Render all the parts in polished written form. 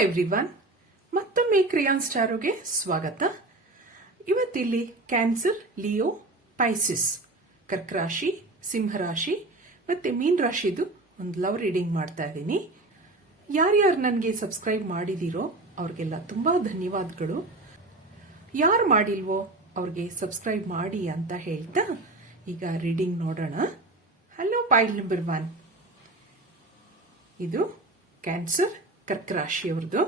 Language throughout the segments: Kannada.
ಎವ್ರಿವನ್, ಮತ್ತೊಮ್ಮೆ ಕ್ರಿಯಾನ್ ಸ್ಟಾರೋಗೆ ಸ್ವಾಗತ. ಇವತ್ತಿಲ್ಲಿ ಕ್ಯಾನ್ಸರ್, ಲಿಯೋ, ಪೈಸಿಸ್, ಕರ್ಕರಾಶಿ, ಸಿಂಹರಾಶಿ ಮತ್ತೆ ಮೀನ್ ರಾಶಿದು ಒಂದು ಲವ್ ರೀಡಿಂಗ್ ಮಾಡ್ತಾ ಇದ್ದೀನಿ. ಯಾರ್ಯಾರು ನನಗೆ ಸಬ್ಸ್ಕ್ರೈಬ್ ಮಾಡಿದಿರೋ ಅವ್ರಿಗೆಲ್ಲ ತುಂಬಾ ಧನ್ಯವಾದಗಳು. ಯಾರು ಮಾಡಿಲ್ವೋ ಅವ್ರಿಗೆ ಸಬ್ಸ್ಕ್ರೈಬ್ ಮಾಡಿ ಅಂತ ಹೇಳ್ತಾ ಈಗ ರೀಡಿಂಗ್ ನೋಡೋಣ. ಹಲೋ ಪೈಲ್ ನಂಬರ್ 1, ಇದು ಕ್ಯಾನ್ಸರ್ ಕರ್ಕರಾಶಿಯವ್ರದ್ದು.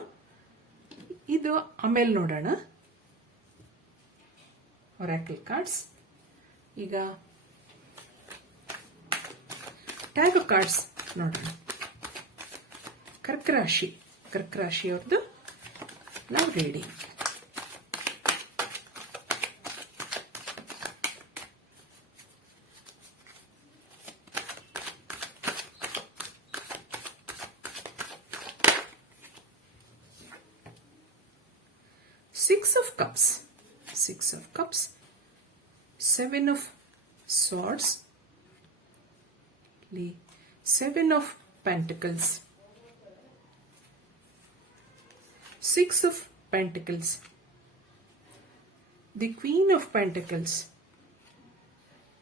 ಇದು ಆಮೇಲೆ ನೋಡೋಣ ಒರಾಕಲ್ ಕಾರ್ಡ್ಸ್. ಈಗ ಟ್ಯಾರೋ ಕಾರ್ಡ್ಸ್ ನೋಡೋಣ. ಕರ್ಕರಾಶಿಯವ್ರದ್ದು love reading. Six of Cups, Seven of Swords, Seven of Pentacles, Six of Pentacles, the Queen of Pentacles,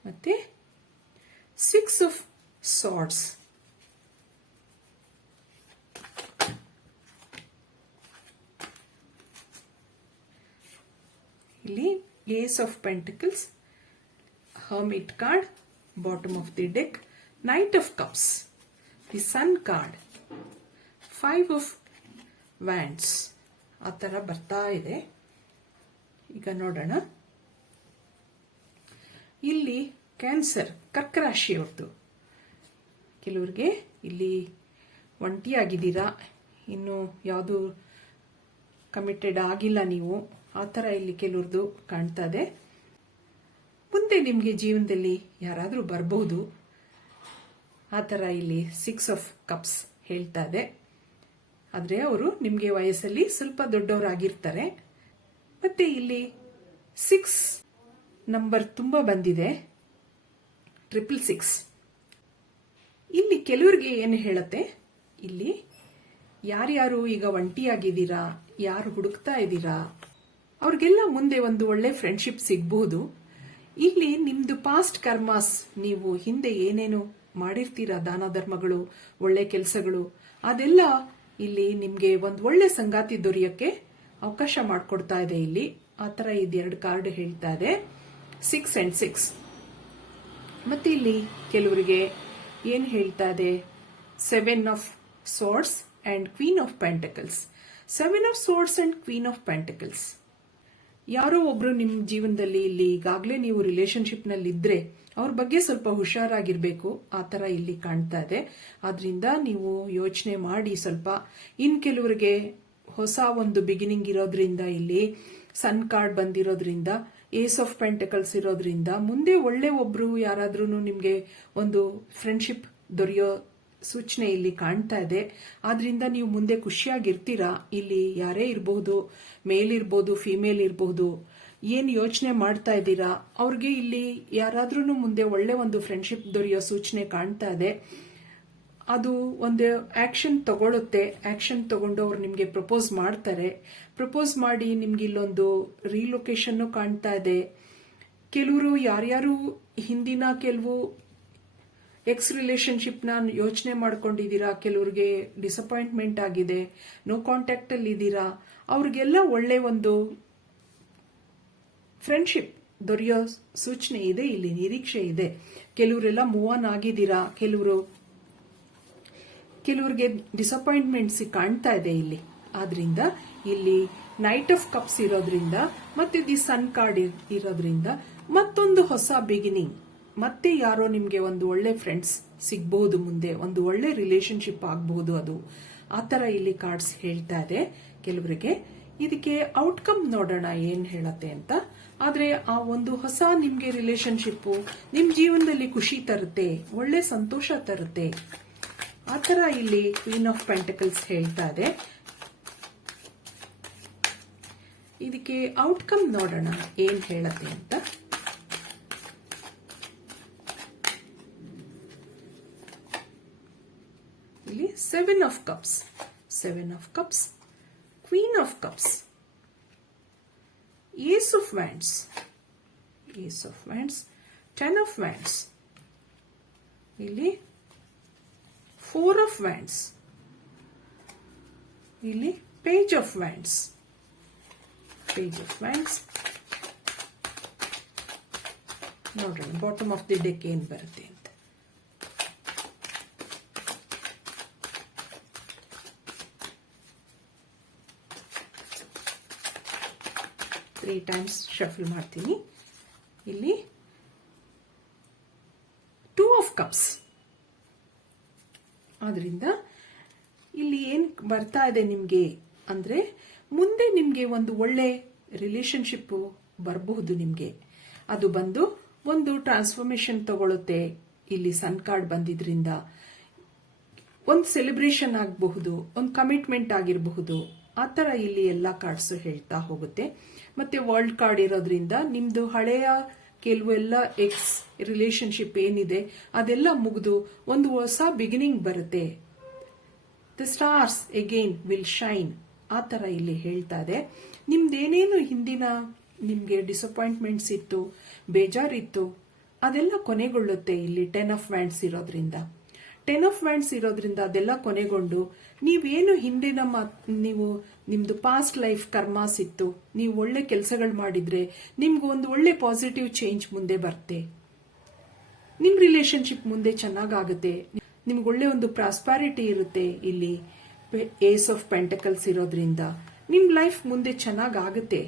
ಮತ್ತೆ Six of Swords. ಇಲ್ಲಿ ace of pentacles, hermit card, bottom of the deck, knight of cups, the sun card, 5 of wands. ಆ ಥರ ಬರ್ತಾ ಇದೆ. ಈಗ ನೋಡೋಣ. ಇಲ್ಲಿ ಕ್ಯಾನ್ಸರ್ ಕರ್ಕರಾಶಿಯವ್ರದ್ದು. ಕೆಲವ್ರಿಗೆ ಇಲ್ಲಿ ಒಂಟಿಯಾಗಿದ್ದೀರಾ, ಇನ್ನು ಯಾವುದು ಕಮಿಟೆಡ್ ಆಗಿಲ್ಲ ನೀವು, ಆ ಥರ ಇಲ್ಲಿ ಕೆಲವ್ರದ್ದು ಕಾಣ್ತಾ ಇದೆ. ಮುಂದೆ ನಿಮಗೆ ಜೀವನದಲ್ಲಿ ಯಾರಾದರೂ ಬರಬಹುದು, ಆ ಥರ ಇಲ್ಲಿ 6 ಆಫ್ ಕಪ್ಸ್ ಹೇಳ್ತಾ ಇದೆ. ಆದರೆ ಅವರು ನಿಮಗೆ ವಯಸ್ಸಲ್ಲಿ ಸ್ವಲ್ಪ ದೊಡ್ಡವರಾಗಿರ್ತಾರೆ. ಮತ್ತೆ ಇಲ್ಲಿ 6 ನಂಬರ್ ತುಂಬ ಬಂದಿದೆ, 666. ಇಲ್ಲಿ ಕೆಲವ್ರಿಗೆ ಏನು ಹೇಳುತ್ತೆ, ಇಲ್ಲಿ ಯಾರ್ಯಾರು ಈಗ ಒಂಟಿಯಾಗಿದ್ದೀರಾ, ಯಾರು ಹುಡುಕ್ತಾ ಇದ್ದೀರಾ, ಅವ್ರಿಗೆಲ್ಲ ಮುಂದೆ ಒಂದು ಒಳ್ಳೆ ಫ್ರೆಂಡ್ಶಿಪ್ ಸಿಗಬಹುದು. ಇಲ್ಲಿ ನಿಮ್ದು ಪಾಸ್ಟ್ ಕರ್ಮಾಸ್, ನೀವು ಹಿಂದೆ ಏನೇನು ಮಾಡಿರ್ತೀರಾ, ದಾನ ಧರ್ಮಗಳು, ಒಳ್ಳೆ ಕೆಲಸಗಳು, ಅದೆಲ್ಲ ಇಲ್ಲಿ ನಿಮ್ಗೆ ಒಂದು ಒಳ್ಳೆ ಸಂಗಾತಿ ದೊರೆಯಕ್ಕೆ ಅವಕಾಶ ಮಾಡಿಕೊಡ್ತಾ ಇದೆ. ಇಲ್ಲಿ ಆ ಥರ ಇದೆರಡು ಕಾರ್ಡ್ ಹೇಳ್ತಾ ಇದೆ, 6 and 6. ಮತ್ತೆ ಇಲ್ಲಿ ಕೆಲವರಿಗೆ ಏನು ಹೇಳ್ತಾ ಇದೆ, 7 of swords and queen of pentacles. 7 of swords and queen of pentacles. ಯಾರೋ ಒಬ್ರು ನಿಮ್ಮ ಜೀವನದಲ್ಲಿ ಇಲ್ಲಿ ಈಗಾಗಲೇ ನೀವು ರಿಲೇಶನ್ಶಿಪ್ ನಲ್ಲಿ ಇದ್ರೆ ಅವ್ರ ಬಗ್ಗೆ ಸ್ವಲ್ಪ ಹುಷಾರಾಗಿರ್ಬೇಕು, ಆ ತರ ಇಲ್ಲಿ ಕಾಣ್ತಾ ಇದೆ. ಆದ್ರಿಂದ ನೀವು ಯೋಚನೆ ಮಾಡಿ ಸ್ವಲ್ಪ. ಇನ್ ಕೆಲವರಿಗೆ ಹೊಸ ಒಂದು ಬಿಗಿನಿಂಗ್ ಇರೋದ್ರಿಂದ, ಇಲ್ಲಿ ಸನ್ ಕಾರ್ಡ್ ಬಂದಿರೋದ್ರಿಂದ, ಏಸ್ ಆಫ್ ಪೆಂಟಕಲ್ಸ್ ಇರೋದ್ರಿಂದ, ಮುಂದೆ ಒಳ್ಳೆ ಒಬ್ರು ಯಾರಾದ್ರೂ ನಿಮ್ಗೆ ಒಂದು ಫ್ರೆಂಡ್ಶಿಪ್ ದೊರೆಯೋ ಸೂಚನೆ ಇಲ್ಲಿ ಕಾಣ್ತಾ ಇದೆ. ಆದ್ರಿಂದ ನೀವು ಮುಂದೆ ಖುಷಿಯಾಗಿರ್ತೀರಾ. ಇಲ್ಲಿ ಯಾರೇ ಇರಬಹುದು, ಮೇಲ್ ಇರಬಹುದು, ಫಿಮೇಲ್ ಇರಬಹುದು, ಏನ್ ಯೋಚನೆ ಮಾಡ್ತಾ ಇದ್ದೀರಾ ಅವ್ರಿಗೆ ಇಲ್ಲಿ ಯಾರಾದ್ರೂ ಮುಂದೆ ಒಳ್ಳೆ ಒಂದು ಫ್ರೆಂಡ್ಶಿಪ್ ದೊರೆಯೋ ಸೂಚನೆ ಕಾಣ್ತಾ ಇದೆ. ಅದು ಒಂದು ಆಕ್ಷನ್ ತಗೊಳುತ್ತೆ. ಆಕ್ಷನ್ ತಗೊಂಡು ಅವ್ರು ನಿಮ್ಗೆ ಪ್ರಪೋಸ್ ಮಾಡ್ತಾರೆ. ಪ್ರಪೋಸ್ ಮಾಡಿ ನಿಮ್ಗೆ ಇಲ್ಲೊಂದು ರೀಲೊಕೇಶನ್ ಕಾಣ್ತಾ ಇದೆ. ಕೆಲವರು ಯಾರ್ಯಾರು ಹಿಂದಿನ ಕೆಲವು ಎಕ್ಸ್ ರಿಲೇಶನ್ಶಿಪ್ ನ ಯೋಚನೆ ಮಾಡ್ಕೊಂಡಿದ್ದೀರಾ, ಕೆಲವ್ರಿಗೆ ಡಿಸಪಾಯಿಂಟ್ಮೆಂಟ್ ಆಗಿದೆ, ನೋ ಕಾಂಟ್ಯಾಕ್ಟ್ ಅಲ್ಲಿ ಇದ್ದೀರಾ, ಅವ್ರಿಗೆಲ್ಲ ಒಳ್ಳೆ ಒಂದು ಫ್ರೆಂಡ್ಶಿಪ್ ದೊರೆಯೋ ಸೂಚನೆ ಇದೆ, ಇಲ್ಲಿ ನಿರೀಕ್ಷೆ ಇದೆ. ಕೆಲವರೆಲ್ಲ ಮೂವ್ ಆನ್ ಆಗಿದ್ದೀರಾ, ಕೆಲವ್ರಿಗೆ ಡಿಸಪಾಯಿಂಟ್ಮೆಂಟ್ಸ್ ಕಾಣ್ತಾ ಇದೆ ಇಲ್ಲಿ. ಆದ್ರಿಂದ ಇಲ್ಲಿ ನೈಟ್ ಆಫ್ ಕಪ್ಸ್ ಇರೋದ್ರಿಂದ, ಮತ್ತೆ ದಿ ಸನ್ ಕಾರ್ಡ್ ಇರೋದ್ರಿಂದ ಮತ್ತೊಂದು ಹೊಸ ಬಿಗಿನಿಂಗ್, ಮತ್ತೆ ಯಾರೋ ನಿಮ್ಗೆ ಒಂದು ಒಳ್ಳೆ ಫ್ರೆಂಡ್ಸ್ ಸಿಗಬಹುದು, ಮುಂದೆ ಒಂದು ಒಳ್ಳೆ ರಿಲೇಶನ್ಶಿಪ್ ಆಗಬಹುದು. ಅದು ಆ ತರ ಇಲ್ಲಿ ಕಾರ್ಡ್ಸ್ ಹೇಳ್ತಾ ಇದೆ ಕೆಲವರಿಗೆ. ಇದಕ್ಕೆ ಔಟ್ಕಮ್ ನೋಡೋಣ ಏನ್ ಹೇಳತ್ತೆ ಅಂತ. ಆದ್ರೆ ಆ ಒಂದು ಹೊಸ ನಿಮ್ಗೆ ರಿಲೇಶನ್ಶಿಪ್ ನಿಮ್ ಜೀವನದಲ್ಲಿ ಖುಷಿ ತರುತ್ತೆ, ಒಳ್ಳೆ ಸಂತೋಷ ತರುತ್ತೆ. ಆ ತರ ಇಲ್ಲಿ ಕ್ವೀನ್ ಆಫ್ ಪೆಂಟಕಲ್ಸ್ ಹೇಳ್ತಾ ಇದೆ. ಇದಕ್ಕೆ ಔಟ್ಕಮ್ ನೋಡೋಣ ಏನ್ ಹೇಳತ್ತೆ ಅಂತ. ಇಲ್ಲಿ 7 of Cups, 7 of Cups, queen of cups, ace of wands, ten of wands, ಇಲ್ಲಿ ಫೋರ್ ಆಫ್ ವ್ಯಾಂಡ್ಸ್, ಇಲ್ಲಿ ಪೇಜ್ ಆಫ್ ವ್ಯಾಂಡ್ಸ್, ನೋಡೋಣ ಬಾಟಮ್ ಆಫ್ ದಿ ಡೆಕ್ ಏನ್ ಬರುತ್ತೆ ಅಂತ. ತ್ರೀ ಟೈಮ್ಸ್ ಶಫಲ್ ಮಾಡ್ತೀನಿ. ಇಲ್ಲಿ ಟೂ ಆಫ್ ಕಪ್ಸ್, ಆದ್ರಿಂದ ಇಲ್ಲಿ ಏನ್ ಬರ್ತಾ ಇದೆ ನಿಮ್ಗೆ ಅಂದ್ರೆ ಮುಂದೆ ನಿಮ್ಗೆ ಒಂದು ಒಳ್ಳೆ ರಿಲೇಶನ್ಶಿಪ್ ಬರಬಹುದು. ನಿಮ್ಗೆ ಅದು ಬಂದು ಒಂದು ಟ್ರಾನ್ಸ್ಫಾರ್ಮೇಶನ್ ತಗೊಳುತ್ತೆ. ಇಲ್ಲಿ ಸನ್ ಕಾರ್ಡ್ ಬಂದಿದ್ರಿಂದ ಒಂದು ಸೆಲೆಬ್ರೇಷನ್ ಆಗಬಹುದು, ಒಂದು ಕಮಿಟ್ಮೆಂಟ್ ಆಗಿರಬಹುದು. ಆ ತರ ಇಲ್ಲಿ ಎಲ್ಲಾ ಕಾರ್ಡ್ಸ್ ಹೇಳ್ತಾ ಹೋಗುತ್ತೆ. ಮತ್ತೆ ವರ್ಲ್ಡ್ ಕಾರ್ಡ್ ಇರೋದ್ರಿಂದ ನಿಮ್ದು ಹಳೆಯ ಕೆಲವೆಲ್ಲ ಎಕ್ಸ್ ರಿಲೇಶನ್ಶಿಪ್ ಏನಿದೆ ಅದೆಲ್ಲ ಮುಗಿದು ಒಂದು ಹೊಸ ಬಿಗಿನಿಂಗ್ ಬರುತ್ತೆ. The stars again will shine, ಆ ತರ ಇಲ್ಲಿ ಹೇಳ್ತಾ ಇದೆ. ನಿಮ್ದೇನೇನು ಹಿಂದಿನ ನಿಮ್ಗೆ ಡಿಸಪಾಯಿಂಟ್ಮೆಂಟ್ಸ್ ಇತ್ತು, ಬೇಜಾರಿತ್ತು, ಅದೆಲ್ಲ ಕೊನೆಗೊಳ್ಳುತ್ತೆ. ಇಲ್ಲಿ ಟೆನ್ ಆಫ್ ವ್ಯಾಂಡ್ಸ್ ಇರೋದ್ರಿಂದ ಅದೆಲ್ಲ ಕೊನೆಗೊಂಡು ನೀವೇನು ಹಿಂದಿನ ನೀವು ನಿಮ್ದು ಪಾಸ್ಟ್ ಲೈಫ್ ಕರ್ಮಾಸ್ ಇತ್ತು, ನೀವು ಒಳ್ಳೆ ಕೆಲಸಗಳು ಮಾಡಿದ್ರೆ ನಿಮ್ಗೆ ಒಂದು ಒಳ್ಳೆ ಪಾಸಿಟಿವ್ ಚೇಂಜ್ ಮುಂದೆ ಬರುತ್ತೆ. ನಿಮ್ ರಿಲೇಶನ್ಶಿಪ್ ಮುಂದೆ ಚೆನ್ನಾಗಾಗುತ್ತೆ. ನಿಮ್ಗೆ ಒಳ್ಳೆ ಒಂದು ಪ್ರಾಸ್ಪಾರಿಟಿ ಇರುತ್ತೆ. ಇಲ್ಲಿ ಏಸ್ ಆಫ್ ಪೆಂಟಕಲ್ಸ್ ಇರೋದ್ರಿಂದ ನಿಮ್ ಲೈಫ್ ಮುಂದೆ ಚೆನ್ನಾಗಾಗುತ್ತೆ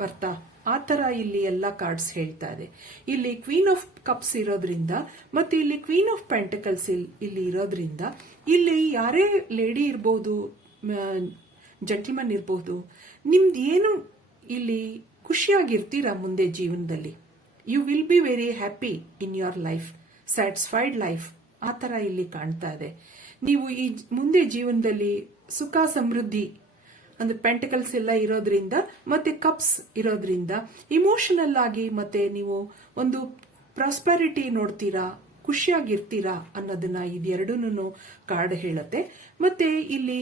ಬರ್ತಾ. ಆ ತರ ಇಲ್ಲಿ ಎಲ್ಲ ಕಾರ್ಡ್ಸ್ ಹೇಳ್ತಾ ಇದೆ. ಇಲ್ಲಿ ಕ್ವೀನ್ ಆಫ್ ಕಪ್ಸ್ ಇರೋದ್ರಿಂದ ಮತ್ತೆ ಇಲ್ಲಿ ಕ್ವೀನ್ ಆಫ್ ಪೆಂಟಕಲ್ಸ್ ಇಲ್ಲಿ ಇರೋದ್ರಿಂದ ಇಲ್ಲಿ ಯಾರೇ ಲೇಡಿ ಇರಬಹುದು, ಜೆಂಟಲ್ಮನ್ ಇರಬಹುದು, ನಿಮ್ದು ಏನು ಇಲ್ಲಿ ಖುಷಿಯಾಗಿರ್ತೀರಾ ಮುಂದೆ ಜೀವನದಲ್ಲಿ. You will be very happy in your life, satisfied life. ಆ ತರ ಇಲ್ಲಿ ಕಾಣ್ತಾ ಇದೆ. ನೀವು ಈ ಮುಂದೆ ಜೀವನದಲ್ಲಿ ಸುಖ ಸಮೃದ್ಧಿ ಅಂದ್ರೆ ಪೆಂಟಕಲ್ಸ್ ಎಲ್ಲ ಇರೋದ್ರಿಂದ ಮತ್ತೆ ಕಪ್ಸ್ ಇರೋದ್ರಿಂದ ಇಮೋಷನಲ್ ಆಗಿ ಮತ್ತೆ ನೀವು ಒಂದು ಪ್ರಾಸ್ಪರಿಟಿ ನೋಡ್ತೀರಾ, ಖುಷಿಯಾಗಿರ್ತೀರಾ ಅನ್ನೋದನ್ನ ಇದೆರಡೂನು ಕಾರ್ಡ್ ಹೇಳುತ್ತೆ. ಮತ್ತೆ ಇಲ್ಲಿ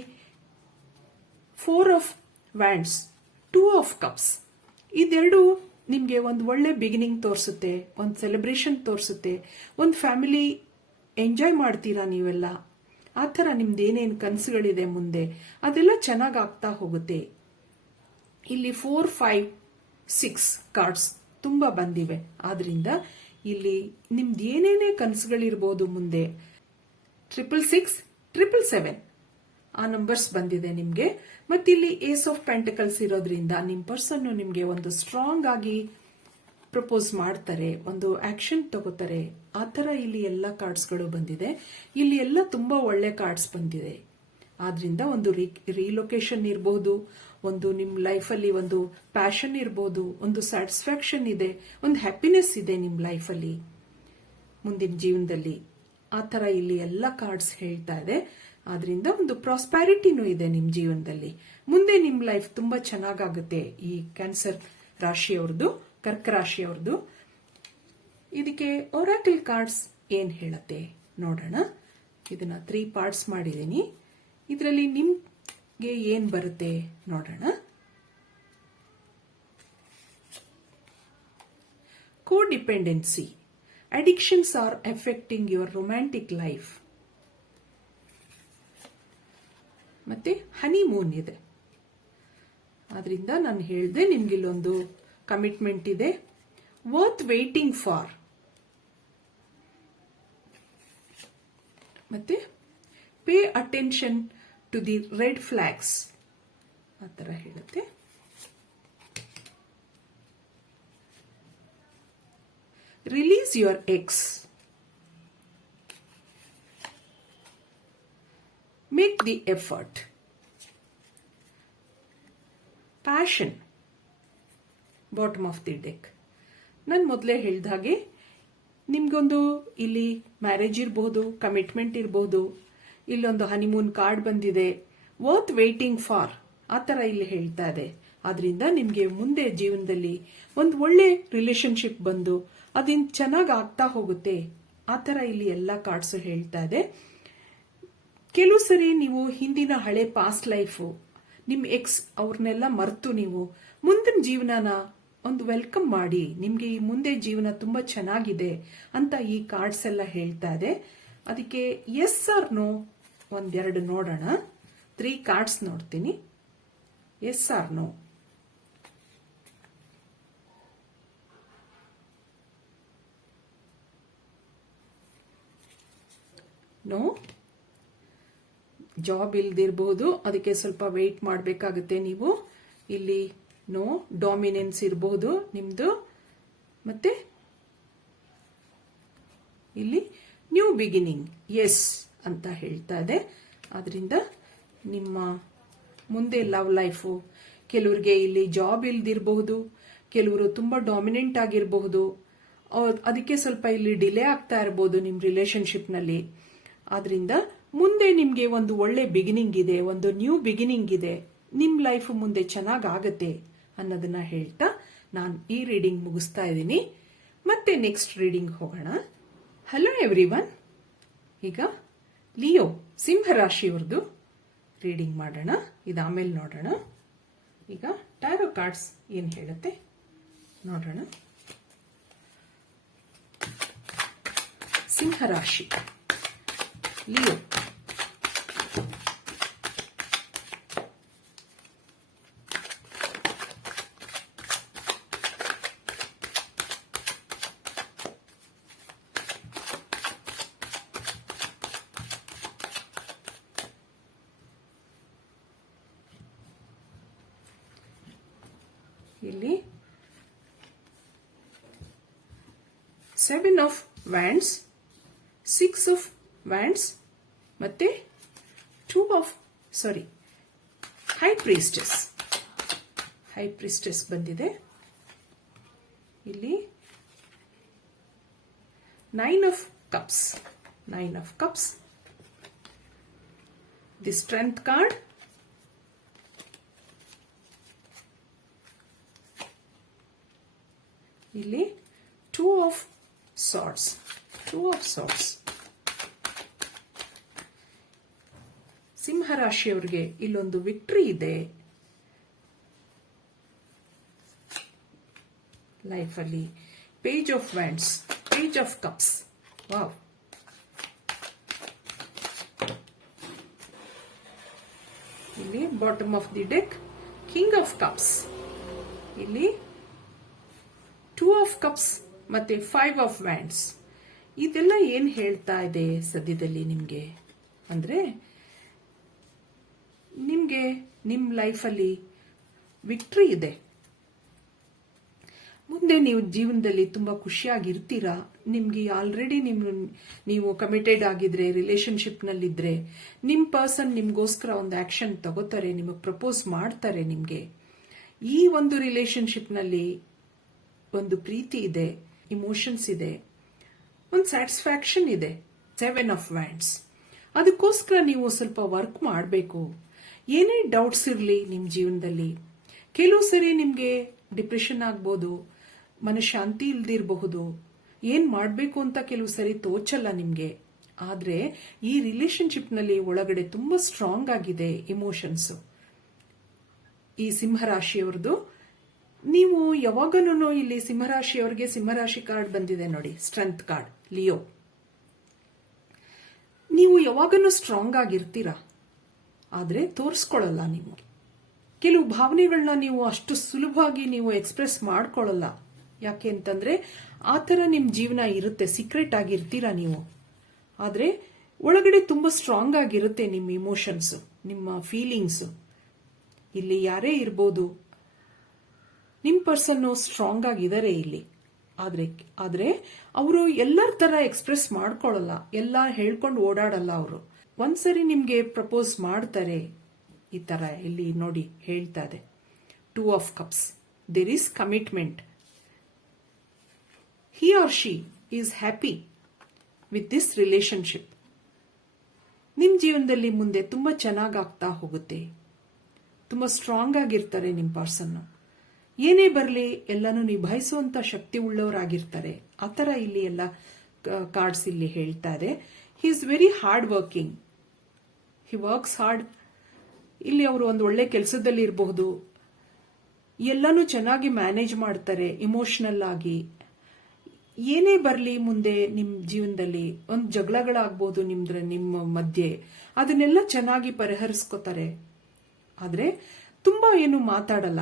four of wands, two of cups, ಇದೆರಡು ನಿಮ್ಗೆ ಒಂದು ಒಳ್ಳೆ ಬಿಗಿನಿಂಗ್ ತೋರಿಸುತ್ತೆ, ಒಂದು ಸೆಲೆಬ್ರೇಷನ್ ತೋರಿಸುತ್ತೆ, ಒಂದು ಫ್ಯಾಮಿಲಿ ಎಂಜಾಯ್ ಮಾಡ್ತೀರಾ ನೀವೆಲ್ಲ. ಆ ಥರ ನಿಮ್ದು ಏನೇನು ಕನಸುಗಳಿದೆ ಮುಂದೆ ಅದೆಲ್ಲ ಚೆನ್ನಾಗಿ ಆಗ್ತಾ ಹೋಗುತ್ತೆ. ಇಲ್ಲಿ 4, 5, 6 ಕಾರ್ಡ್ಸ್ ತುಂಬಾ ಬಂದಿವೆ. ಆದ್ರಿಂದ ಇಲ್ಲಿ ನಿಮ್ದು ಏನೇನೇ ಕನಸುಗಳಿರ್ಬೋದು ಮುಂದೆ 666, 777 ಆ ನಂಬರ್ಸ್ ಬಂದಿದೆ ನಿಮ್ಗೆ. ಮತ್ತೆ ಇಲ್ಲಿ ಏಸ್ ಆಫ್ ಪೆಂಟಕಲ್ಸ್ ಇರೋದ್ರಿಂದ ನಿಮ್ ಪರ್ಸನ್ ನಿಮ್ಗೆ ಒಂದು ಸ್ಟ್ರಾಂಗ್ ಆಗಿ ಪ್ರಪೋಸ್ ಮಾಡ್ತಾರೆ, ಒಂದು ಆಕ್ಷನ್ ತಗೋತಾರೆ. ಆ ತರ ಇಲ್ಲಿ ಎಲ್ಲ ಕಾರ್ಡ್ಸ್ಗಳು ಬಂದಿದೆ. ಇಲ್ಲಿ ಎಲ್ಲ ತುಂಬಾ ಒಳ್ಳೆ ಕಾರ್ಡ್ಸ್ ಬಂದಿದೆ. ಆದ್ರಿಂದ ಒಂದು ರಿಲೊಕೇಶನ್ ಇರಬಹುದು, ಒಂದು ನಿಮ್ ಲೈಫಲ್ಲಿ ಒಂದು ಪ್ಯಾಷನ್ ಇರಬಹುದು, ಒಂದು ಸ್ಯಾಟಿಸ್ಫ್ಯಾಕ್ಷನ್ ಇದೆ, ಒಂದು ಹ್ಯಾಪಿನೆಸ್ ಇದೆ ನಿಮ್ ಲೈಫಲ್ಲಿ ಮುಂದಿನ ಜೀವನದಲ್ಲಿ. ಆ ತರ ಇಲ್ಲಿ ಎಲ್ಲ ಕಾರ್ಡ್ಸ್ ಹೇಳ್ತಾ ಇದೆ. ಆದ್ರಿಂದ ಒಂದು ಪ್ರಾಸ್ಪ್ಯಾರಿಟಿನೂ ಇದೆ ನಿಮ್ ಜೀವನದಲ್ಲಿ. ಮುಂದೆ ನಿಮ್ ಲೈಫ್ ತುಂಬಾ ಚೆನ್ನಾಗಾಗುತ್ತೆ. ಈ ಕ್ಯಾನ್ಸರ್ ರಾಶಿಯವ್ರದ್ದು, ಕರ್ಕ ರಾಶಿಯವ್ರದ್ದು. ಇದಕ್ಕೆ ಒರಾಕಲ್ ಕಾರ್ಡ್ಸ್ ಏನ್ ಹೇಳತ್ತೆ ನೋಡೋಣ. ಇದನ್ನ 3 ಪಾರ್ಟ್ಸ್ ಮಾಡಿದೀನಿ. ಇದರಲ್ಲಿ ನಿಮ್ಗೆ ಏನ್ ಬರುತ್ತೆ ನೋಡೋಣ. Codependency, addictions are affecting your romantic life. ಮತ್ತೆ ಹನಿಮೂನ್ ಇದೆ. ಆದ್ರಿಂದ ನಾನು ಹೇಳಿದೆ ನಿಮ್ಗೆ ಇಲ್ಲೊಂದು ಕಮಿಟ್ಮೆಂಟ್ ಇದೆ, ವರ್ತ್ ವೇಟಿಂಗ್ ಫಾರ್. ಮತ್ತೆ pay attention to the red flags ಆ ತರ ಹೇಳುತ್ತೆ. Release your ex, make the effort. Passion, bottom of the deck. ನಾನು ಮೊದಲೇ ಹೇಳಿದ ಹಾಗೆ ನಿಮ್ಗೊಂದು ಇಲ್ಲಿ ಮ್ಯಾರೇಜ್ ಇರಬಹುದು, ಕಮಿಟ್ಮೆಂಟ್ ಇರಬಹುದು, ಇಲ್ಲೊಂದು ಹನಿಮೂನ್ ಕಾರ್ಡ್ ಬಂದಿದೆ, ವರ್ತ್ ವೇಟಿಂಗ್ ಫಾರ್ ಆ ತರ ಇಲ್ಲಿ ಹೇಳ್ತಾ ಇದೆ. ಆದ್ರಿಂದ ನಿಮ್ಗೆ ಮುಂದೆ ಜೀವನದಲ್ಲಿ ಒಂದು ಒಳ್ಳೆ ರಿಲೇಶನ್ಶಿಪ್ ಬಂದು ಅದಿನ್ ಚೆನ್ನಾಗಿ ಆಗ್ತಾ ಹೋಗುತ್ತೆ. ಆ ತರ ಇಲ್ಲಿ ಎಲ್ಲ ಕಾರ್ಡ್ಸ್ ಹೇಳ್ತಾ ಇದೆ. ಕೆಲವು ಸರಿ ನೀವು ಹಿಂದಿನ ಹಳೆ ಪಾಸ್ಟ್ ಲೈಫು ನಿಮ್ಮ ಎಕ್ಸ್ ಅವ್ರನ್ನೆಲ್ಲ ಮರೆತು ನೀವು ಮುಂದಿನ ಜೀವನನ ಒಂದು ವೆಲ್ಕಮ್ ಮಾಡಿ, ನಿಮಗೆ ಈ ಮುಂದೆ ಜೀವನ ತುಂಬಾ ಚೆನ್ನಾಗಿದೆ ಅಂತ ಈ ಕಾರ್ಡ್ಸ್ ಎಲ್ಲ ಹೇಳ್ತಾ ಇದೆ. ಅದಕ್ಕೆ ಎಸ್ ಆರ್ ನೋ ಒಂದೆರಡು ನೋಡೋಣ. 3 ಕಾರ್ಡ್ಸ್ ನೋಡ್ತೀನಿ. Yes or no. No, job ಇಲ್ದಿರಬಹುದು, ಅದಕ್ಕೆ ಸ್ವಲ್ಪ ವೆಯ್ಟ್ ಮಾಡಬೇಕಾಗುತ್ತೆ ನೀವು. ಇಲ್ಲಿ ನೋ, ಡಾಮಿನೆನ್ಸ್ ಇರಬಹುದು ನಿಮ್ದು. ಮತ್ತೆ ಇಲ್ಲಿ ನ್ಯೂ ಬಿಗಿನಿಂಗ್ ಎಸ್ ಅಂತ ಹೇಳ್ತಾ ಇದೆ. ಆದ್ರಿಂದ ನಿಮ್ಮ ಮುಂದೆ ಲವ್ ಲೈಫು, ಕೆಲವ್ರಿಗೆ ಇಲ್ಲಿ ಜಾಬ್ ಇಲ್ದಿರಬಹುದು, ಕೆಲವರು ತುಂಬಾ ಡಾಮಿನೆಂಟ್ ಆಗಿರಬಹುದು, ಅದಕ್ಕೆ ಸ್ವಲ್ಪ ಇಲ್ಲಿ ಡಿಲೇ ಆಗ್ತಾ ಇರಬಹುದು ನಿಮ್ಮ ರಿಲೇಶನ್ಶಿಪ್ ನಲ್ಲಿ. ಆದ್ರಿಂದ ಮುಂದೆ ನಿಮ್ಗೆ ಒಂದು ಒಳ್ಳೆ ಬಿಗಿನಿಂಗ್ ಇದೆ, ಒಂದು ನ್ಯೂ ಬಿಗಿನಿಂಗ್ ಇದೆ, ನಿಮ್ ಲೈಫ್ ಮುಂದೆ ಚೆನ್ನಾಗಾಗತ್ತೆ ಅನ್ನೋದನ್ನ ಹೇಳ್ತಾ ನಾನು ಈ ರೀಡಿಂಗ್ ಮುಗಿಸ್ತಾ ಇದ್ದೀನಿ. ಮತ್ತೆ ನೆಕ್ಸ್ಟ್ ರೀಡಿಂಗ್ ಹೋಗೋಣ. Hello everyone. ಈಗ ಲಿಯೋ ಸಿಂಹರಾಶಿಯವ್ರದ್ದು ರೀಡಿಂಗ್ ಮಾಡೋಣ. ಇದು ಆಮೇಲೆ ನೋಡೋಣ. ಈಗ ಟ್ಯಾರೋ ಕಾರ್ಡ್ಸ್ ಏನ್ ಹೇಳುತ್ತೆ ನೋಡೋಣ. ಸಿಂಹರಾಶಿ, ಲಿಯೋ. ಇಲ್ಲಿ 7 ಆಫ್ ವ್ಯಾಂಡ್ಸ್, 6 ಆಫ್ ವ್ಯಾಂಡ್ಸ್ ಮತ್ತೆ 2 ಆಫ್ ಹೈ ಪ್ರೀಸ್ಟೆಸ್ ಬಂದಿದೆ. ಇಲ್ಲಿ 9 of cups, the strength card, ಇಲ್ಲಿ 2 ಆಫ್ swords. ಸಿಂಹರಾಶಿಯವರಿಗೆ ಇಲ್ಲೊಂದು ವಿಕ್ಟರಿ ಇದೆ ಲೈಫ್ ಅಲ್ಲಿ. Page of wands, page of cups. Wow. ಇಲ್ಲಿ bottom of the deck, king of cups. ಇಲ್ಲಿ 2 ಆಫ್ ಕಪ್ಸ್ ಮತ್ತೆ 5 ಆಫ್ ವ್ಯಾಂಡ್ಸ್. ಇದೆಲ್ಲ ಏನ್ ಹೇಳ್ತಾ ಇದೆ ಸದ್ಯದಲ್ಲಿ ನಿಮ್ಗೆ ಅಂದ್ರೆ, ನಿಮ್ಗೆ ನಿಮ್ ಲೈಫಲ್ಲಿ ವಿಕ್ಟರಿ ಇದೆ. ಮುಂದೆ ನೀವು ಜೀವನದಲ್ಲಿ ತುಂಬಾ ಖುಷಿಯಾಗಿರ್ತೀರಾ. ನಿಮ್ಗೆ ಆಲ್ರೆಡಿ ನೀವು ಕಮಿಟೆಡ್ ಆಗಿದ್ರೆ, ರಿಲೇಶನ್ಶಿಪ್ ನಲ್ಲಿದ್ರೆ, ನಿಮ್ ಪರ್ಸನ್ ನಿಮ್ಗೋಸ್ಕರ ಒಂದು ಆಕ್ಷನ್ ತಗೋತಾರೆ, ನಿಮಗೆ ಪ್ರಪೋಸ್ ಮಾಡ್ತಾರೆ. ನಿಮ್ಗೆ ಈ ಒಂದು ರಿಲೇಶನ್ಶಿಪ್ ನಲ್ಲಿ ಒಂದು ಪ್ರೀತಿ ಇದೆ, ಇಮೋಷನ್ಸ್ ಇದೆ, ಒಂದು ಸ್ಯಾಟಿಸ್ಫ್ಯಾಕ್ಷನ್ ಇದೆ. 7 ಆಫ್ ವ್ಯಾಂಡ್ಸ್. ಅದಕ್ಕೋಸ್ಕರ ನೀವು ಸ್ವಲ್ಪ ವರ್ಕ್ ಮಾಡಬೇಕು. ಏನೇ ಡೌಟ್ಸ್ ಇರಲಿ ನಿಮ್ಮ ಜೀವನದಲ್ಲಿ, ಕೆಲವು ಸರಿ ನಿಮ್ಗೆ ಡಿಪ್ರೆಷನ್ ಆಗ್ಬೋದು, ಮನಃಶಾಂತಿ ಇಲ್ದಿರಬಹುದು, ಏನ್ ಮಾಡಬೇಕು ಅಂತ ಕೆಲವು ಸರಿ ತೋಚಲ್ಲ ನಿಮ್ಗೆ. ಆದ್ರೆ ಈ ರಿಲೇಶನ್ಶಿಪ್ ನಲ್ಲಿ ಒಳಗಡೆ ತುಂಬಾ ಸ್ಟ್ರಾಂಗ್ ಆಗಿದೆ ಇಮೋಷನ್ಸ್ ಈ ಸಿಂಹರಾಶಿಯವ್ರದ್ದು. ನೀವು ಯಾವಾಗಲೂ ಇಲ್ಲಿ ಸಿಂಹರಾಶಿಯವರಿಗೆ ಸಿಂಹರಾಶಿ ಕಾರ್ಡ್ ಬಂದಿದೆ ನೋಡಿ, ಸ್ಟ್ರೆಂತ್ ಕಾರ್ಡ್, ಲಿಯೋ. ನೀವು ಯಾವಾಗಲೂ ಸ್ಟ್ರಾಂಗ್ ಆಗಿರ್ತೀರಾ, ಆದ್ರೆ ತೋರಿಸ್ಕೊಳ್ಳಲ್ಲ. ನೀವು ಕೆಲವು ಭಾವನೆಗಳನ್ನ ನೀವು ಅಷ್ಟು ಸುಲಭವಾಗಿ ನೀವು ಎಕ್ಸ್ಪ್ರೆಸ್ ಮಾಡ್ಕೊಳ್ಳಲ್ಲ. ಯಾಕೆ ಅಂತಂದ್ರೆ ಆ ತರ ನಿಮ್ ಜೀವನ ಇರುತ್ತೆ, ಸೀಕ್ರೆಟ್ ಆಗಿರ್ತೀರಾ ನೀವು. ಆದ್ರೆ ಒಳಗಡೆ ತುಂಬಾ ಸ್ಟ್ರಾಂಗ್ ಆಗಿರುತ್ತೆ ನಿಮ್ಮ ಇಮೋಷನ್ಸ್, ನಿಮ್ಮ ಫೀಲಿಂಗ್ಸ್. ಇಲ್ಲಿ ಯಾರೇ ಇರ್ಬೋದು, ನಿಮ್ ಪರ್ಸನ್ ಸ್ಟ್ರಾಂಗ್ ಆಗಿದ್ದಾರೆ ಇಲ್ಲಿ. ಆದ್ರೆ ಅವರು ಎಲ್ಲರ ತರ ಎಕ್ಸ್ಪ್ರೆಸ್ ಮಾಡ್ಕೊಳ್ಳಲ್ಲ, ಎಲ್ಲ ಹೇಳ್ಕೊಂಡು ಓಡಾಡಲ್ಲ. ಅವರು ಒಂದ್ಸರಿ ನಿಮ್ಗೆ ಪ್ರಪೋಸ್ ಮಾಡ್ತಾರೆ. ಈ ತರ ಇಲ್ಲಿ ನೋಡಿ ಹೇಳ್ತಾ ಇದೆ 2 of cups. There is commitment. he or she is happy with this relationship. ನಿಮ್ ಜೀವನದಲ್ಲಿ ಮುಂದೆ ತುಂಬಾ ಚೆನ್ನಾಗಾಗ್ತಾ ಹೋಗುತ್ತೆ. ತುಂಬಾ ಸ್ಟ್ರಾಂಗ್ ಆಗಿರ್ತಾರೆ ನಿಮ್ ಪರ್ಸನ್. ಏನೇ ಬರಲಿ ಎಲ್ಲಾನು ನಿಭಾಯಿಸುವಂತ ಶಕ್ತಿ ಉಳ್ಳವರಾಗಿರ್ತಾರೆ. ಆತರ ಇಲ್ಲಿ ಎಲ್ಲ ಕಾರ್ಡ್ಸ್ ಇಲ್ಲಿ ಹೇಳ್ತಾ ಇದೆ. He is very hard working. He works hard ಇಲ್ಲಿ ಅವರು ಒಂದು ಒಳ್ಳೆ ಕೆಲಸದಲ್ಲಿ ಇರಬಹುದು, ಎಲ್ಲನೂ ಚೆನ್ನಾಗಿ ಮ್ಯಾನೇಜ್ ಮಾಡ್ತಾರೆ ಇಮೋಷನಲ್ ಆಗಿ. ಏನೇ ಬರಲಿ ಮುಂದೆ ನಿಮ್ಮ ಜೀವನದಲ್ಲಿ ಒಂದು ಜಗಳಗಳಾಗ್ಬೋದು ನಿಮ್ಮ ಮಧ್ಯೆ, ಅದನ್ನೆಲ್ಲ ಚೆನ್ನಾಗಿ ಪರಿಹರಿಸ್ಕೋತಾರೆ. ಆದ್ರೆ ತುಂಬಾ ಏನು ಮಾತಾಡಲ್ಲ,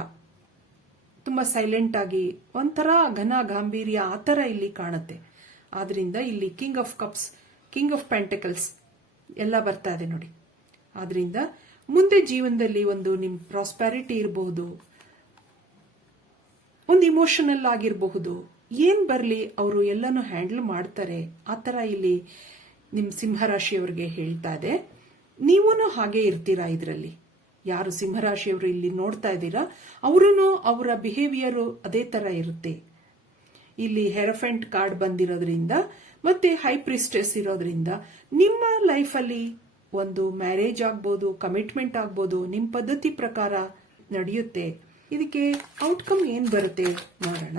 ತುಂಬಾ ಸೈಲೆಂಟ್ ಆಗಿ ಒಂಥರ ಘನ ಗಾಂಭೀರ್ಯ ಆ ತರ ಇಲ್ಲಿ ಕಾಣುತ್ತೆ. ಆದ್ರಿಂದ ಇಲ್ಲಿ king of cups, king of pentacles ಎಲ್ಲ ಬರ್ತಾ ಇದೆ ನೋಡಿ. ಆದ್ರಿಂದ ಮುಂದೆ ಜೀವನದಲ್ಲಿ ಒಂದು ನಿಮ್ ಪ್ರಾಸ್ಪೆರಿಟಿ ಇರಬಹುದು, ಒಂದು ಇಮೋಷನಲ್ ಆಗಿರಬಹುದು, ಏನ್ ಬರ್ಲಿ ಅವರು ಎಲ್ಲನೂ ಹ್ಯಾಂಡಲ್ ಮಾಡ್ತಾರೆ. ಆ ತರ ಇಲ್ಲಿ ನಿಮ್ ಸಿಂಹರಾಶಿಯವರಿಗೆ ಹೇಳ್ತಾ ಇದೆ. ನೀವೂನು ಹಾಗೆ ಇರ್ತೀರಾ ಇದರಲ್ಲಿ. ಯಾರು ಸಿಂಹರಾಶಿಯವರು ಇಲ್ಲಿ ನೋಡ್ತಾ ಇದ್ದೀರಾ ಅವರೂ ಅವರ ಬಿಹೇವಿಯರ್ ಅದೇ ತರ ಇರುತ್ತೆ. ಇಲ್ಲಿ ಹೆರಫೆಂಟ್ ಕಾರ್ಡ್ ಬಂದಿರೋದ್ರಿಂದ ಮತ್ತೆ ಹೈ ಪ್ರಿಸ್ಟೆಸ್ ಇರೋದ್ರಿಂದ ನಿಮ್ಮ ಲೈಫಲ್ಲಿ ಒಂದು ಮ್ಯಾರೇಜ್ ಆಗ್ಬೋದು, ಕಮಿಟ್ಮೆಂಟ್ ಆಗ್ಬೋದು, ನಿಮ್ ಪದ್ಧತಿ ಪ್ರಕಾರ ನಡೆಯುತ್ತೆ. ಇದಕ್ಕೆ ಔಟ್ಕಮ್ ಏನ್ ಬರುತ್ತೆ ನೋಡೋಣ.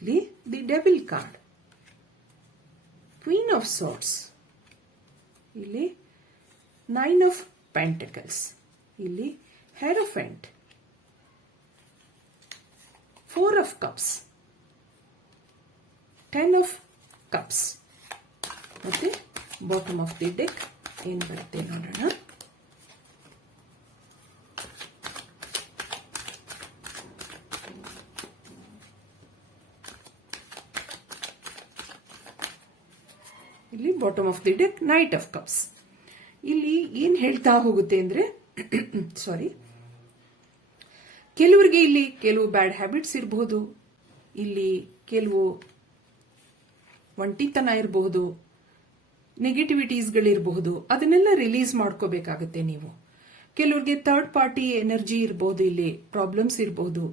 ಇಲ್ಲಿ the devil card, queen of swords, ಇಲ್ಲಿ 9 ಆಫ್ ಪೆಂಟಕಲ್ಸ್, ಇಲ್ಲಿ hierophant, 4 of cups, 10 of cups, ಮತ್ತೆ ಬಾಟಮ್ ಆಫ್ ದಿ ಡೆಕ್ ಏನ್ ಬರುತ್ತೆ ನೋಡೋಣ. ಇಲ್ಲಿ bottom of the deck knight of cups. ಇಲ್ಲಿ ಏನ್ ಹೇಳ್ತಾ ಹೋಗುತ್ತೆ ಅಂದ್ರೆ ಸಾರಿ, ಕೆಲವರಿಗೆ ಇಲ್ಲಿ ಕೆಲವು ಬ್ಯಾಡ್ ಹ್ಯಾಬಿಟ್ಸ್ ಇರಬಹುದು, ಇಲ್ಲಿ ಕೆಲವು ಒಂಟಿತನ ಇರಬಹುದು, ನೆಗೆಟಿವಿಟೀಸ್ಗಳಿರಬಹುದು, ಅದನ್ನೆಲ್ಲ ರಿಲೀಸ್ ಮಾಡ್ಕೋಬೇಕಾಗತ್ತೆ ನೀವು. ಕೆಲವರಿಗೆ ಥರ್ಡ್ ಪಾರ್ಟಿ ಎನರ್ಜಿ ಇರಬಹುದು, ಇಲ್ಲಿ ಪ್ರಾಬ್ಲಮ್ಸ್ ಇರಬಹುದು.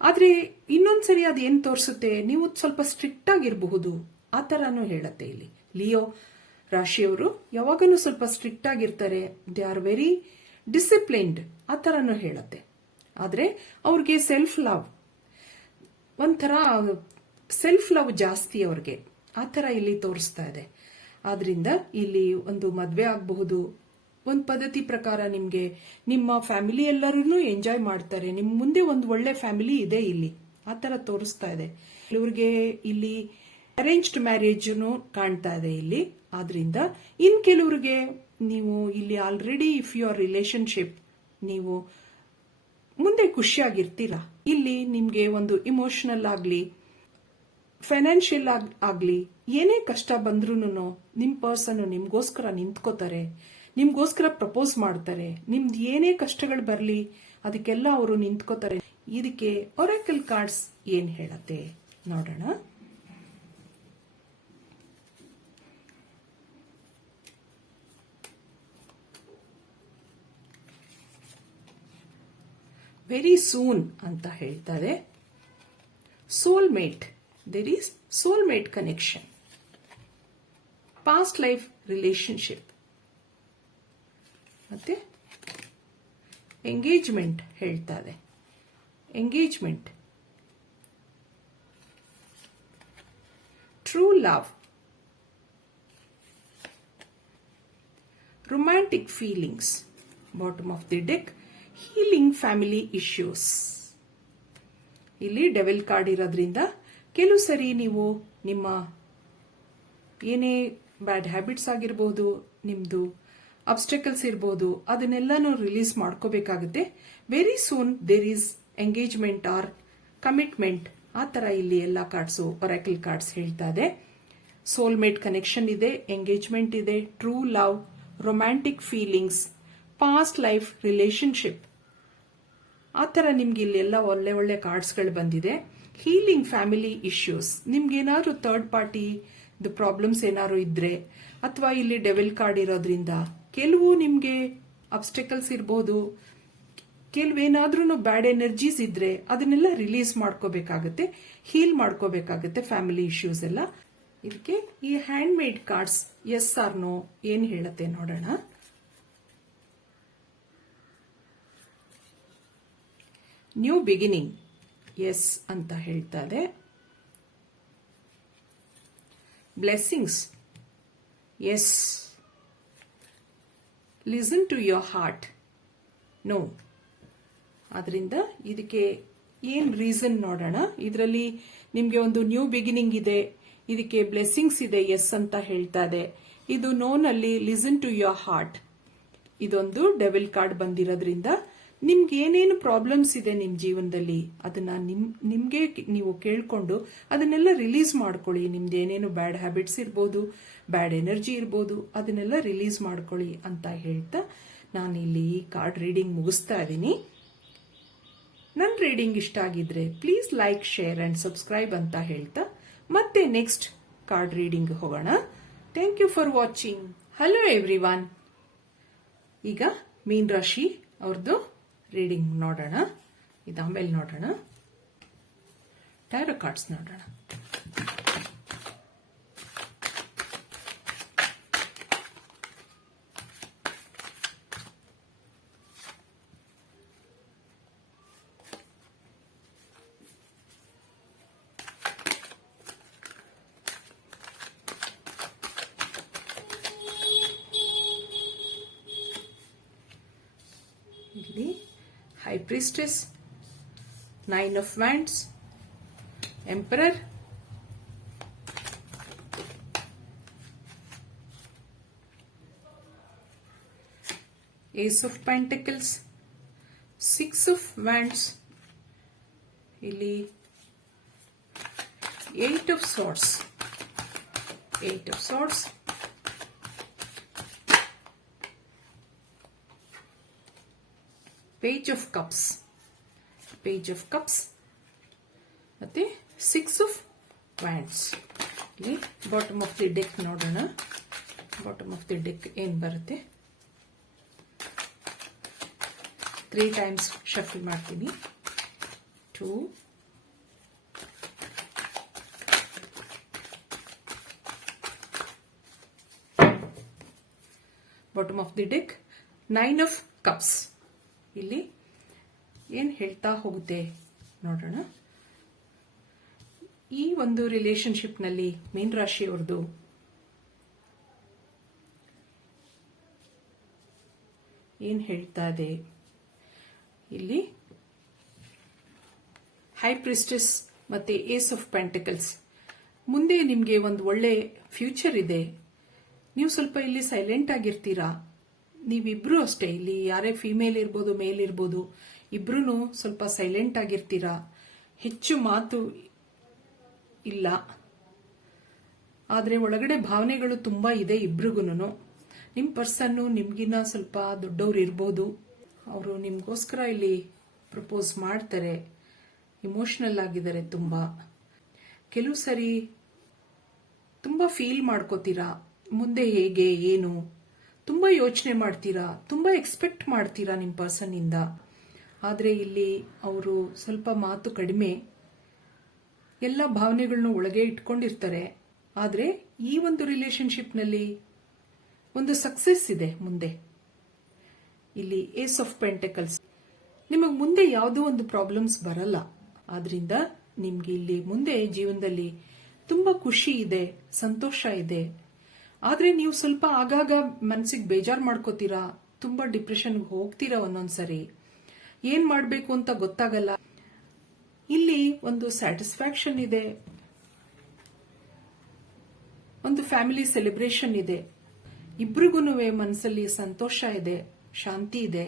ಆದ್ರೆ ಇನ್ನೊಂದ್ಸರಿ ಅದೇನ್ ತೋರಿಸುತ್ತೆ, ನೀವು ಸ್ವಲ್ಪ ಸ್ಟ್ರಿಕ್ಟ್ ಆಗಿರಬಹುದು, ಆ ತರಾನು ಹೇಳತ್ತೆ ಇಲ್ಲಿ. ಲಿಯೋ ರಾಶಿಯವರು ಯಾವಾಗಲೂ ಸ್ವಲ್ಪ ಸ್ಟ್ರಿಕ್ಟ್ ಆಗಿರ್ತಾರೆ, ದೇ ಆರ್ ವೆರಿ ಡಿಸಿಪ್ಲಿನ್ಡ್, ಆ ತರಾನು ಹೇಳತ್ತೆ. ಆದ್ರೆ ಅವ್ರಿಗೆ ಸೆಲ್ಫ್ ಲವ್, ಒಂಥರ ಸೆಲ್ಫ್ ಲವ್ ಜಾಸ್ತಿ ಅವ್ರಿಗೆ, ಆ ತರ ಇಲ್ಲಿ ತೋರಿಸ್ತಾ ಇದೆ. ಆದ್ರಿಂದ ಇಲ್ಲಿ ಒಂದು ಮದ್ವೆ ಆಗಬಹುದು, ಒಂದು ಪದ್ಧತಿ ಪ್ರಕಾರ ನಿಮ್ಗೆ ನಿಮ್ಮ ಫ್ಯಾಮಿಲಿ ಎಲ್ಲರೂ ಎಂಜಾಯ್ ಮಾಡ್ತಾರೆ, ನಿಮ್ ಮುಂದೆ ಒಂದು ಒಳ್ಳೆ ಫ್ಯಾಮಿಲಿ ಇದೆ ಇಲ್ಲಿ, ಆ ತರ ತೋರಿಸ್ತಾ ಇದೆ. ಇವ್ರಿಗೆ ಇಲ್ಲಿ ಅರೇಂಜ್ಡ್ ಮ್ಯಾರೇಜ್ ಕಾಣ್ತಾ ಇದೆ ಇಲ್ಲಿ. ಆದ್ರಿಂದ ಇನ್ ಕೆಲವರಿಗೆ ನೀವು ಇಲ್ಲಿ ಆಲ್ರೆಡಿ ಇಫ್ ಯುವರ್ ರಿಲೇಶನ್ಶಿಪ್, ನೀವು ಮುಂದೆ ಖುಷಿಯಾಗಿರ್ತೀರಾ. ಇಲ್ಲಿ ನಿಮ್ಗೆ ಒಂದು ಇಮೋಷನಲ್ ಆಗ್ಲಿ, ಫೈನಾನ್ಷಿಯಲ್ ಆಗ್ಲಿ, ಏನೇ ಕಷ್ಟ ಬಂದ್ರೂ ನಿಮ್ ಪರ್ಸನ್ ನಿಮ್ಗೋಸ್ಕರ ನಿಂತ್ಕೋತಾರೆ, ನಿಮ್ಗೋಸ್ಕರ ಪ್ರಪೋಸ್ ಮಾಡ್ತಾರೆ. ನಿಮ್ದು ಏನೇ ಕಷ್ಟಗಳು ಬರ್ಲಿ ಅದಕ್ಕೆಲ್ಲ ಅವರು ನಿಂತ್ಕೋತಾರೆ. ಇದಕ್ಕೆ ಒರಾಕಲ್ ಕಾರ್ಡ್ಸ್ ಏನ್ ಹೇಳತ್ತೆ ನೋಡೋಣ. ವೆರಿ ಸೂನ್ ಅಂತ ಹೇಳ್ತಾರೆ. Soulmate, there is soulmate connection, past life relationship, ಮತ್ತೆ ಎಂಗೇಜ್ಮೆಂಟ್ ಹೇಳ್ತಾರೆ. Engagement, true love, romantic feelings, bottom of the deck healing family issues. ಇಲ್ಲಿ ಡೆವಿಲ್ ಕಾರ್ಡ್ ಇರೋದ್ರಿಂದ ಕೆಲವು ಸರಿ ನೀವು ನಿಮ್ಮ ಏನೇ ಬ್ಯಾಡ್ ಹ್ಯಾಬಿಟ್ಸ್ ಆಗಿರಬಹುದು, ನಿಮ್ದು ಅಬ್ಸ್ಟಕಲ್ಸ್ ಇರಬಹುದು, ಅದನ್ನೆಲ್ಲಾನು ರಿಲೀಸ್ ಮಾಡ್ಕೋಬೇಕಾಗುತ್ತೆ. Very soon there is engagement or commitment, ಆ ತರ ಇಲ್ಲಿ ಎಲ್ಲ ಕಾರ್ಡ್ಸು ಒರಾಕಲ್ ಕಾರ್ಡ್ಸ್ ಹೇಳ್ತಾ ಇದೆ. ಸೋಲ್ಮೇಟ್ ಕನೆಕ್ಷನ್ ಇದೆ, ಎಂಗೇಜ್ಮೆಂಟ್ ಇದೆ, true love, romantic feelings, past life relationship, ಆ ತರ ನಿಮ್ಗೆ ಇಲ್ಲಿ ಎಲ್ಲ ಒಳ್ಳೆ ಒಳ್ಳೆ ಕಾರ್ಡ್ಸ್ಗಳು ಬಂದಿದೆ. ಹೀಲಿಂಗ್ ಫ್ಯಾಮಿಲಿ ಇಶ್ಯೂಸ್, ನಿಮ್ಗೆ ಏನಾದ್ರು ಥರ್ಡ್ ಪಾರ್ಟಿ ಪ್ರಾಬ್ಲಮ್ಸ್ ಏನಾದ್ರು ಇದ್ರೆ, ಅಥವಾ ಇಲ್ಲಿ ಡೆವಿಲ್ ಕಾರ್ಡ್ ಇರೋದ್ರಿಂದ ಕೆಲವು ನಿಮ್ಗೆ ಅಬ್ಸ್ಟಕಲ್ಸ್ ಇರಬಹುದು, ಕೆಲವೇನಾದ್ರೂ ಬ್ಯಾಡ್ ಎನರ್ಜೀಸ್ ಇದ್ರೆ ಅದನ್ನೆಲ್ಲ ರಿಲೀಸ್ ಮಾಡ್ಕೋಬೇಕಾಗತ್ತೆ, ಹೀಲ್ ಮಾಡ್ಕೋಬೇಕಾಗತ್ತೆ ಫ್ಯಾಮಿಲಿ ಇಶ್ಯೂಸ್ ಎಲ್ಲ. ಇದಕ್ಕೆ ಈ hand made cards yes or no ಏನ್ ಹೇಳತ್ತೆ ನೋಡೋಣ. ನ್ಯೂ ಬಿಗಿನಿಂಗ್, ಎಸ್ ಅಂತ ಹೇಳ್ತಾ ಇದೆ. Blessings. Yes. Listen to your heart. No. ಆದ್ರಿಂದ ಇದಕ್ಕೆ ಏನ್ ರೀಸನ್ ನೋಡೋಣ. ಇದರಲ್ಲಿ ನಿಮ್ಗೆ ಒಂದು ನ್ಯೂ ಬಿಗಿನಿಂಗ್ ಇದೆ, ಇದಕ್ಕೆ ಬ್ಲೆಸ್ಸಿಂಗ್ಸ್ ಇದೆ, ಎಸ್ ಅಂತ ಹೇಳ್ತಾ ಇದೆ. ಇದು ನೋನಲ್ಲಿ ಲಿಸನ್ ಟು ಯೋರ್ ಹಾರ್ಟ್. ಇದೊಂದು ಡೆವಿಲ್ ಕಾರ್ಡ್ ಬಂದಿರೋದ್ರಿಂದ ನಿಮ್ಗೆ ಏನೇನು ಪ್ರಾಬ್ಲಮ್ಸ್ ಇದೆ ನಿಮ್ ಜೀವನದಲ್ಲಿ ಅದನ್ನ ನಿಮ್ಗೆ ನೀವು ಕೇಳ್ಕೊಂಡು ಅದನ್ನೆಲ್ಲ ರಿಲೀಸ್ ಮಾಡ್ಕೊಳ್ಳಿ. ನಿಮ್ದು ಏನೇನು ಬ್ಯಾಡ್ ಹ್ಯಾಬಿಟ್ಸ್ ಇರ್ಬೋದು, ಬ್ಯಾಡ್ ಎನರ್ಜಿ ಇರ್ಬೋದು, ಅದನ್ನೆಲ್ಲ ರಿಲೀಸ್ ಮಾಡ್ಕೊಳ್ಳಿ ಅಂತ ಹೇಳ್ತಾ ನಾನು ಇಲ್ಲಿ ಈ ಕಾರ್ಡ್ ರೀಡಿಂಗ್ ಮುಗಿಸ್ತಾ ಇದ್ದೀನಿ. ನನ್ನ ರೀಡಿಂಗ್ ಇಷ್ಟ ಆಗಿದ್ರೆ please like, share and subscribe ಅಂತ ಹೇಳ್ತಾ ಮತ್ತೆ ನೆಕ್ಸ್ಟ್ ಕಾರ್ಡ್ ರೀಡಿಂಗ್ ಹೋಗೋಣ. Thank you for watching. Hello everyone. ಈಗ ಮೀನ್ ರಾಶಿ ಅವ್ರದ್ದು ರೀಡಿಂಗ್ ನೋಡೋಣ. ಇದು ಆಮೇಲೆ ನೋಡೋಣ. ಟ್ಯಾರೋ ಕಾರ್ಡ್ಸ್ ನೋಡೋಣ. ಇಲ್ಲಿ High Priestess, 9 of Wands, Emperor, Ace of Pentacles, 6 of Wands, ಇಲ್ಲಿ 8 of Swords, Page of Cups, ಮತ್ತೆ 6 of Wands. ಇಲ್ಲಿ ಬಾಟಮ್ ಆಫ್ ದಿ ಡೆಕ್ ನೋಡೋಣ. ಬಾಟಮ್ ಆಫ್ ದಿ ಡೆಕ್ ಏನ್ ಬರುತ್ತೆ. 3 ಟೈಮ್ಸ್ ಶಫಲ್ ಮಾಡ್ತೀನಿ. 2, bottom of the deck 9 of Cups. ಇಲ್ಲಿ ಏನ್ ಹೇಳ್ತಾ ಹೋಗುತ್ತೆ ನೋಡೋಣ. ಈ ಒಂದು ರಿಲೇಶನ್ಶಿಪ್ ನಲ್ಲಿ ಮೀನ್ ರಾಶಿಯವ್ರದ್ದು ಏನ್ ಹೇಳ್ತಾ ಇದೆ. ಇಲ್ಲಿ ಹೈ ಪ್ರಿಸ್ಟೆಸ್ ಮತ್ತೆ ಏಸ್ ಆಫ್ ಪೆಂಟಿಕಲ್ಸ್. ಮುಂದೆ ನಿಮ್ಗೆ ಒಂದು ಒಳ್ಳೆ ಫ್ಯೂಚರ್ ಇದೆ. ನೀವು ಸ್ವಲ್ಪ ಇಲ್ಲಿ ಸೈಲೆಂಟ್ ಆಗಿರ್ತೀರಾ. ನೀವಿಬ್ರು ಅಷ್ಟೇ, ಇಲ್ಲಿ ಯಾರೇ ಫಿಮೇಲ್ ಇರ್ಬೋದು, ಮೇಲ್ ಇರ್ಬೋದು, ಇಬ್ರು ಸ್ವಲ್ಪ ಸೈಲೆಂಟ್ ಆಗಿರ್ತೀರಾ. ಹೆಚ್ಚು ಮಾತು ಇಲ್ಲ, ಆದ್ರೆ ಒಳಗಡೆ ಭಾವನೆಗಳು ತುಂಬಾ ಇದೆ ಇಬ್ರಿಗೂನು. ನಿಮ್ ಪರ್ಸನ್ ನಿಮ್ಗಿನ್ನ ಸ್ವಲ್ಪ ದೊಡ್ಡವ್ರು ಇರ್ಬೋದು. ಅವರು ನಿಮ್ಗೋಸ್ಕರ ಇಲ್ಲಿ ಪ್ರಪೋಸ್ ಮಾಡ್ತಾರೆ. ಇಮೋಷನಲ್ ಆಗಿದ್ದಾರೆ ತುಂಬಾ. ಕೆಲವು ಸರಿ ತುಂಬಾ ಫೀಲ್ ಮಾಡ್ಕೋತೀರಾ, ಮುಂದೆ ಹೇಗೆ ಏನು ತುಂಬಾ ಯೋಚನೆ ಮಾಡ್ತೀರಾ, ತುಂಬಾ ಎಕ್ಸ್ಪೆಕ್ಟ್ ಮಾಡ್ತೀರಾ ನಿಮ್ ಪರ್ಸನ್ ಇಂದ. ಆದ್ರೆ ಇಲ್ಲಿ ಅವರು ಸ್ವಲ್ಪ ಮಾತು ಕಡಿಮೆ, ಎಲ್ಲ ಭಾವನೆಗಳನ್ನ ಒಳಗೆ ಇಟ್ಕೊಂಡಿರ್ತಾರೆ. ಆದ್ರೆ ಈ ಒಂದು ರಿಲೇಶನ್ಶಿಪ್ ನಲ್ಲಿ ಒಂದು ಸಕ್ಸೆಸ್ ಇದೆ ಮುಂದೆ. ಇಲ್ಲಿ ಏಸ್ ಆಫ್ ಪೆಂಟಕಲ್ಸ್. ನಿಮಗ್ ಮುಂದೆ ಯಾವುದೋ ಒಂದು ಪ್ರಾಬ್ಲಮ್ಸ್ ಬರಲ್ಲ. ಆದ್ರಿಂದ ನಿಮ್ಗೆ ಇಲ್ಲಿ ಮುಂದೆ ಜೀವನದಲ್ಲಿ ತುಂಬಾ ಖುಷಿ ಇದೆ, ಸಂತೋಷ ಇದೆ. ಆದ್ರೆ ನೀವು ಸ್ವಲ್ಪ ಆಗಾಗ ಮನಸ್ಸಿಗೆ ಬೇಜಾರು ಮಾಡ್ಕೋತೀರಾ, ತುಂಬಾ ಡಿಪ್ರೆಷನ್ಗೆ ಹೋಗ್ತೀರಾ. ಒಂದೊಂದ್ಸರಿ ಏನ್ ಮಾಡ್ಬೇಕು ಅಂತ ಗೊತ್ತಾಗಲ್ಲ. ಇಲ್ಲಿ ಒಂದು ಸ್ಯಾಟಿಸ್ಫ್ಯಾಕ್ಷನ್ ಇದೆ, ಒಂದು ಫ್ಯಾಮಿಲಿ ಸೆಲೆಬ್ರೇಷನ್ ಇದೆ. ಇಬ್ರಿಗೂನುವೆ ಮನಸ್ಸಲ್ಲಿ ಸಂತೋಷ ಇದೆ, ಶಾಂತಿ ಇದೆ.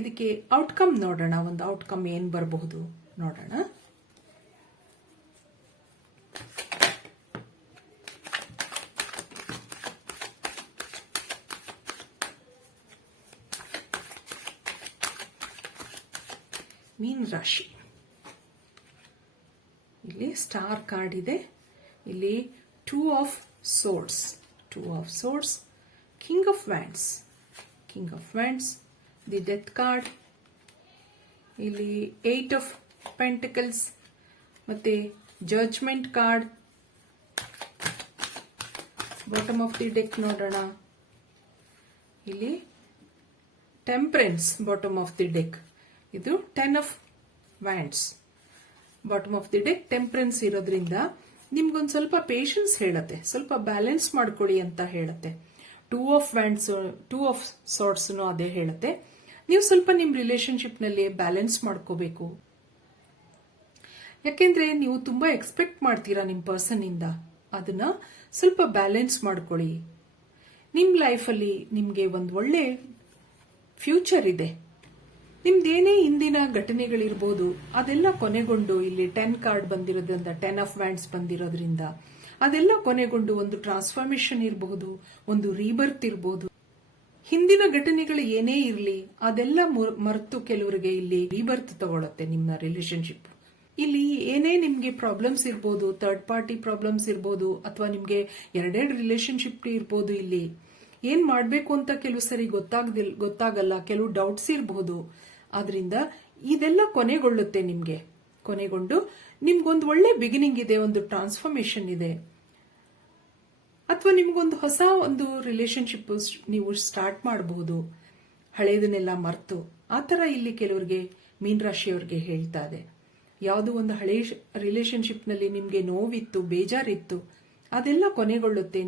ಇದಕ್ಕೆ ಔಟ್ಕಮ್ ನೋಡೋಣ. ಒಂದು ಔಟ್ಕಮ್ ಏನ್ ಬರಬಹುದು ನೋಡೋಣ. ಮೀನ್ ರಾಶಿ. ಇಲ್ಲಿ ಸ್ಟಾರ್ ಕಾರ್ಡ್ ಇದೆ. ಇಲ್ಲಿ 2 of Swords, King of Wands, the death card. ಇಲ್ಲಿ 8 of Pentacles ಮತ್ತೆ judgment card. Bottom of the deck ನೋಡೋಣ. ಇಲ್ಲಿ temperance bottom of the deck. ಇದು 10 of Wands. Bottom of the deck temperance ಇರೋದ್ರಿಂದ ನಿಮ್ಗೊಂದು ಸ್ವಲ್ಪ ಪೇಷನ್ಸ್ ಹೇಳತ್ತೆ, ಸ್ವಲ್ಪ ಬ್ಯಾಲೆನ್ಸ್ ಮಾಡ್ಕೊಳ್ಳಿ ಅಂತ ಹೇಳತ್ತೆ. ಟೂ ಆಫ್ ಸಾರ್ಟ್ಸ್ ಅದೇ ಹೇಳುತ್ತೆ. ನೀವು ಸ್ವಲ್ಪ ನಿಮ್ ರಿಲೇಶನ್ಶಿಪ್ ನಲ್ಲಿ ಬ್ಯಾಲೆನ್ಸ್ ಮಾಡ್ಕೋಬೇಕು. ಯಾಕೆಂದ್ರೆ ನೀವು ತುಂಬಾ ಎಕ್ಸ್ಪೆಕ್ಟ್ ಮಾಡ್ತೀರಾ ನಿಮ್ ಪರ್ಸನ್ ಇಂದ, ಅದನ್ನ ಸ್ವಲ್ಪ ಬ್ಯಾಲೆನ್ಸ್ ಮಾಡ್ಕೊಳ್ಳಿ. ನಿಮ್ ಲೈಫಲ್ಲಿ ನಿಮ್ಗೆ ಒಂದು ಒಳ್ಳೆ ಫ್ಯೂಚರ್ ಇದೆ. ನಿಮ್ದೇನೇ ಹಿಂದಿನ ಘಟನೆಗಳಿರ್ಬೋದು ಅದೆಲ್ಲ ಕೊನೆಗೊಂಡು, ಇಲ್ಲಿ 10 ಕಾರ್ಡ್ ಬಂದಿರೋದ್ರಿಂದ, 10 ಆಫ್ ವ್ಯಾಂಡ್ಸ್ ಬಂದಿರೋದ್ರಿಂದ ಅದೆಲ್ಲ ಕೊನೆಗೊಂಡು ಒಂದು ಟ್ರಾನ್ಸ್ಫಾರ್ಮೇಶನ್ ಇರಬಹುದು, ಒಂದು ರೀಬರ್ತ್ ಇರಬಹುದು. ಹಿಂದಿನ ಘಟನೆಗಳು ಏನೇ ಇರಲಿ ಅದೆಲ್ಲ ಮರೆತು ಕೆಲವರಿಗೆ ಇಲ್ಲಿ ರೀಬರ್ತ್ ತಗೊಳತ್ತೆ ನಿಮ್ಮ ರಿಲೇಶನ್ಶಿಪ್. ಇಲ್ಲಿ ಏನೇ ನಿಮ್ಗೆ ಪ್ರಾಬ್ಲಮ್ಸ್ ಇರ್ಬೋದು, ಥರ್ಡ್ ಪಾರ್ಟಿ ಪ್ರಾಬ್ಲಮ್ಸ್ ಇರ್ಬೋದು, ಅಥವಾ ನಿಮ್ಗೆ ಎರಡೆರಡು ರಿಲೇಶನ್ಶಿಪ್ ಇರ್ಬೋದು. ಇಲ್ಲಿ ಏನ್ ಮಾಡ್ಬೇಕು ಅಂತ ಕೆಲವು ಸರಿ ಗೊತ್ತಾಗಲ್ಲ, ಕೆಲವು ಡೌಟ್ಸ್ ಇರಬಹುದು. ಆದ್ರಿಂದ ಇದೆಲ್ಲ ಕೊನೆಗೊಳ್ಳುತ್ತೆ. ನಿಮ್ಗೆ ಕೊನೆಗೊಂಡು ನಿಮ್ಗೊಂದು ಒಳ್ಳೆ ಬಿಗಿನಿಂಗ್ ಇದೆ, ಒಂದು ಟ್ರಾನ್ಸ್ಫಾರ್ಮೇಶನ್ ಇದೆ, ಅಥವಾ ನಿಮ್ಗೊಂದು ಹೊಸ ಒಂದು ರಿಲೇಶನ್ಶಿಪ್ ನೀವು ಸ್ಟಾರ್ಟ್ ಮಾಡಬಹುದು, ಹಳೇದನ್ನೆಲ್ಲ ಮರ್ತು. ಆತರ ಇಲ್ಲಿ ಕೆಲವರಿಗೆ ಮೀನ ರಾಶಿಯವರಿಗೆ ಹೇಳ್ತಾ ಇದೆ. ಯಾವುದೋ ಒಂದು ಹಳೆ ರಿಲೇಶನ್ಶಿಪ್ ನಲ್ಲಿ ನಿಮ್ಗೆ ನೋವಿತ್ತು, ಬೇಜಾರಿತ್ತು, ಅದೆಲ್ಲ ಕೊನೆಗೊಳ್ಳುತ್ತೆ.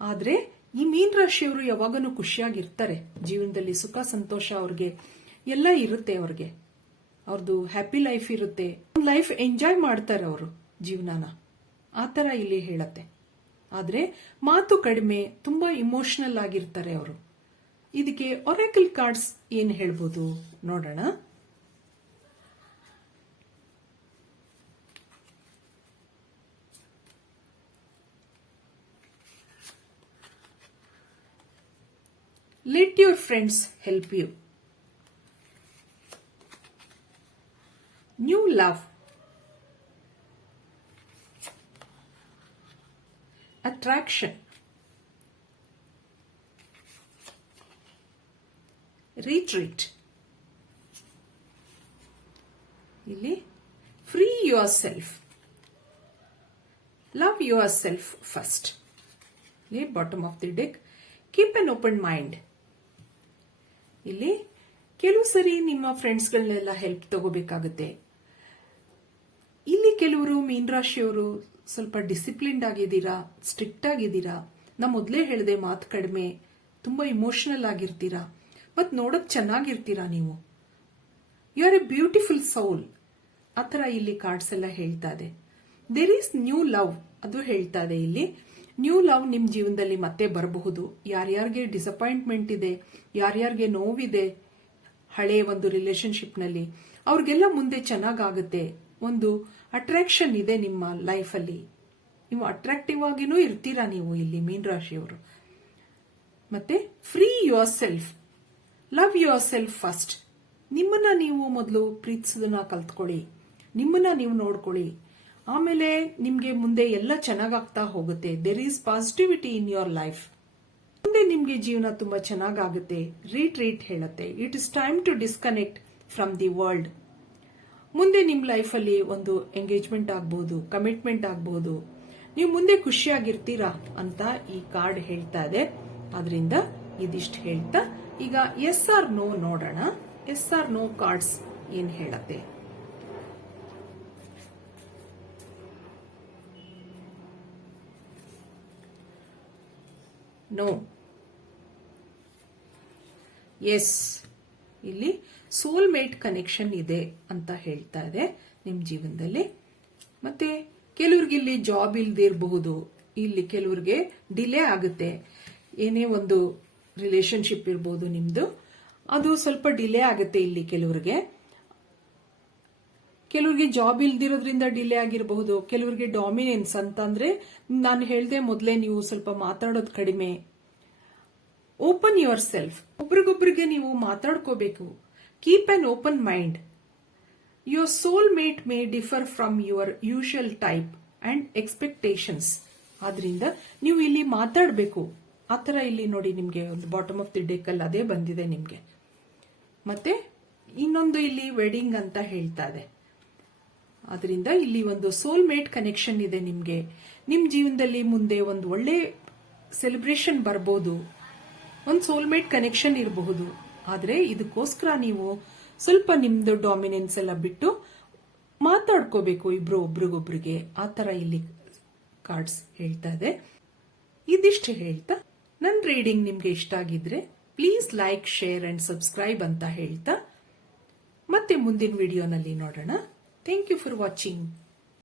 ಆದ್ರೆ ಈ ಮೀನ ರಾಶಿಯವರು ಯಾವಾಗನೂ ಖುಷಿಯಾಗಿರ್ತಾರೆ. ಜೀವನದಲ್ಲಿ ಸುಖ ಸಂತೋಷ ಅವ್ರಿಗೆ ಎಲ್ಲ ಇರುತ್ತೆ. ಅವ್ರದ್ದು ಹ್ಯಾಪಿ ಲೈಫ್ ಇರುತ್ತೆ, ಲೈಫ್ ಎಂಜಾಯ್ ಮಾಡ್ತಾರೆ ಅವರು ಜೀವನಾನ. ಆತರ ಇಲ್ಲಿ ಹೇಳತ್ತೆ. ಆದ್ರೆ ಮಾತು ಕಡಿಮೆ, ತುಂಬಾ ಇಮೋಷನಲ್ ಆಗಿರ್ತಾರೆ ಅವರು. ಇದಕ್ಕೆ ಒರಾಕಲ್ ಕಾರ್ಡ್ಸ್ ಏನ್ ಹೇಳ್ಬೋದು ನೋಡೋಣ. Let your friends help you. New love. Attraction. Retreat. ಇಲ್ಲಿ free yourself. Love yourself first. ಇಲ್ಲಿ bottom of the deck. Keep an open mind. ಇಲ್ಲಿ ಕೆಲವು ಸರಿ ನಿಮ್ಮ ಫ್ರೆಂಡ್ಸ್ಗಳನ್ನೆಲ್ಲ ಹೆಲ್ಪ್ ತಗೋಬೇಕಾಗುತ್ತೆ. ಇಲ್ಲಿ ಕೆಲವರು ಮೀನ ರಾಶಿಯವರು ಸ್ವಲ್ಪ ಡಿಸಿಪ್ಲಿನ್ಡ್ ಆಗಿದ್ದೀರಾ, ಸ್ಟ್ರಿಕ್ಟ್ ಆಗಿದ್ದೀರಾ. ನಾ ಮೊದಲೇ ಹೇಳಿದೆ, ಮಾತು ಕಡಿಮೆ, ತುಂಬಾ ಇಮೋಷನಲ್ ಆಗಿರ್ತೀರಾ, ಮತ್ ನೋಡಕ್ ಚೆನ್ನಾಗಿರ್ತೀರಾ ನೀವು. You are a beautiful soul. ಆತರ ಇಲ್ಲಿ ಕಾರ್ಡ್ಸ್ ಎಲ್ಲ ಹೇಳ್ತಾ ಇದೆ. ದೇರ್ ಈಸ್ ನ್ಯೂ ಲವ್, ಅದು ಹೇಳ್ತಾ ಇದೆ ಇಲ್ಲಿ. ನ್ಯೂ ಲವ್ ನಿಮ್ ಜೀವನದಲ್ಲಿ ಮತ್ತೆ ಬರಬಹುದು. ಯಾರ್ಯಾರಿಗೆ ಡಿಸಪಾಯಿಂಟ್ಮೆಂಟ್ ಇದೆ, ಯಾರ್ಯಾರಿಗೆ ನೋವಿದೆ ಹಳೆ ಒಂದು ರಿಲೇಶನ್ಶಿಪ್ ನಲ್ಲಿ, ಅವ್ರಿಗೆಲ್ಲ ಮುಂದೆ ಚೆನ್ನಾಗಾಗುತ್ತೆ. ಒಂದು ಅಟ್ರಾಕ್ಷನ್ ಇದೆ ನಿಮ್ಮ ಲೈಫ್ ಅಲ್ಲಿ. ನೀವು ಅಟ್ರಾಕ್ಟಿವ್ ಆಗಿನೂ ಇರ್ತೀರಾ ನೀವು ಇಲ್ಲಿ ಮೀನ ರಾಶಿಯವರು. ಮತ್ತೆ free your self, love your self first. ನಿಮ್ಮನ್ನ ನೀವು ಮೊದಲು ಪ್ರೀತಿಸೋದನ್ನ ಕಲ್ತ್ಕೊಳ್ಳಿ, ನಿಮ್ಮನ್ನ ನೀವು ನೋಡ್ಕೊಳ್ಳಿ. ಆಮೇಲೆ ನಿಮ್ಗೆ ಮುಂದೆ ಎಲ್ಲ ಚೆನ್ನಾಗಾಗ್ತಾ ಹೋಗುತ್ತೆ. There is positivity in your life. ಮುಂದೆ ನಿಮ್ಗೆ ಜೀವನ ತುಂಬಾ ಚೆನ್ನಾಗಾಗುತ್ತೆ. ರೀಟ್ರೀಟ್ ಹೇಳುತ್ತೆ. It is time to disconnect from the world. ಮುಂದೆ ನಿಮ್ ಲೈಫ್ ಅಲ್ಲಿ ಒಂದು ಎಂಗೇಜ್ಮೆಂಟ್ ಆಗ್ಬಹುದು, ಕಮಿಟ್ಮೆಂಟ್ ಆಗ್ಬಹುದು. ನೀವು ಮುಂದೆ ಖುಷಿಯಾಗಿರ್ತೀರಾ ಅಂತ ಈ ಕಾರ್ಡ್ ಹೇಳ್ತಾ ಇದೆ. ಆದ್ರಿಂದ ಇದಿಷ್ಟು ಹೇಳ್ತಾ ಈಗ ಎಸ್ ಆರ್ ನೋ ನೋಡೋಣ. ಎಸ್ ಆರ್ ನೋ ಕಾರ್ಡ್ಸ್ ಏನ್ ಹೇಳತ್ತೆ. ನೋ. ಎಸ್. ಇಲ್ಲಿ ಸೋಲ್ಮೇಟ್ ಕನೆಕ್ಷನ್ ಇದೆ ಅಂತ ಹೇಳ್ತಾ ಇದೆ ನಿಮ್ ಜೀವನದಲ್ಲಿ. ಮತ್ತೆ ಕೆಲವ್ರಿಗೆ ಇಲ್ಲಿ ಜಾಬ್ ಇಲ್ದೇ ಇರಬಹುದು. ಇಲ್ಲಿ ಕೆಲವ್ರಿಗೆ ಡಿಲೇ ಆಗುತ್ತೆ. ಏನೇ ಒಂದು ರಿಲೇಶನ್ಶಿಪ್ ಇರ್ಬೋದು ನಿಮ್ದು, ಅದು ಸ್ವಲ್ಪ ಡಿಲೇ ಆಗುತ್ತೆ ಇಲ್ಲಿ ಕೆಲವ್ರಿಗೆ. ಕೆಲವ್ರಿಗೆ ಜಾಬ್ ಇಲ್ದಿರೋದ್ರಿಂದ ಡಿಲೇ ಆಗಿರಬಹುದು. ಕೆಲವ್ರಿಗೆ ಡಾಮಿನೆನ್ಸ್ ಅಂತಂದ್ರೆ ನಾನು ಹೇಳ್ದೆ ಮೊದಲೇ, ನೀವು ಸ್ವಲ್ಪ ಮಾತಾಡೋದು ಕಡಿಮೆ. Open your self. ಒಬ್ರಿಗೊಬ್ರಿಗೆ ನೀವು ಮಾತಾಡ್ಕೋಬೇಕು. Keep an open mind. Your soul mate may differ from your usual type and expectations. ಆದ್ರಿಂದ ನೀವು ಇಲ್ಲಿ ಮಾತಾಡಬೇಕು. ಆತರ ಇಲ್ಲಿ ನೋಡಿ, ನಿಮ್ಗೆ ಒಂದು ಬಾಟಮ್ ಆಫ್ ದಿ ಡೆಕ್ ಅಲ್ಲಿ ಅದೇ ಬಂದಿದೆ ನಿಮ್ಗೆ. ಮತ್ತೆ ಇನ್ನೊಂದು ಇಲ್ಲಿ ವೆಡ್ಡಿಂಗ್ ಅಂತ ಹೇಳ್ತಾ ಇದೆ. ಆದ್ರಿಂದ ಇಲ್ಲಿ ಒಂದು ಸೋಲ್ಮೇಟ್ ಕನೆಕ್ಷನ್ ಇದೆ ನಿಮ್ಗೆ. ನಿಮ್ ಜೀವನದಲ್ಲಿ ಮುಂದೆ ಒಂದು ಒಳ್ಳೆ ಸೆಲೆಬ್ರೇಷನ್ ಬರ್ಬೋದು, ಒಂದು ಸೋಲ್ಮೇಟ್ ಕನೆಕ್ಷನ್ ಇರಬಹುದು. ಆದ್ರೆ ಇದಕ್ಕೋಸ್ಕರ ನೀವು ಸ್ವಲ್ಪ ನಿಮ್ದು ಡಾಮಿನೆನ್ಸ್ ಎಲ್ಲ ಬಿಟ್ಟು ಮಾತಾಡ್ಕೋಬೇಕು ಇಬ್ರು ಒಬ್ರಿಗೊಬ್ರಿಗೆ. ಆತರ ಇಲ್ಲಿ ಕಾರ್ಡ್ಸ್ ಹೇಳ್ತಾ ಇದೆ. ಇದಿಷ್ಟು ಹೇಳ್ತಾ ನನ್ನ ರೀಡಿಂಗ್ ನಿಮ್ಗೆ ಇಷ್ಟ ಆಗಿದ್ರೆ please like, share and subscribe ಅಂತ ಹೇಳ್ತಾ ಮತ್ತೆ ಮುಂದಿನ ವಿಡಿಯೋನಲ್ಲಿ ನೋಡೋಣ. Thank you for watching.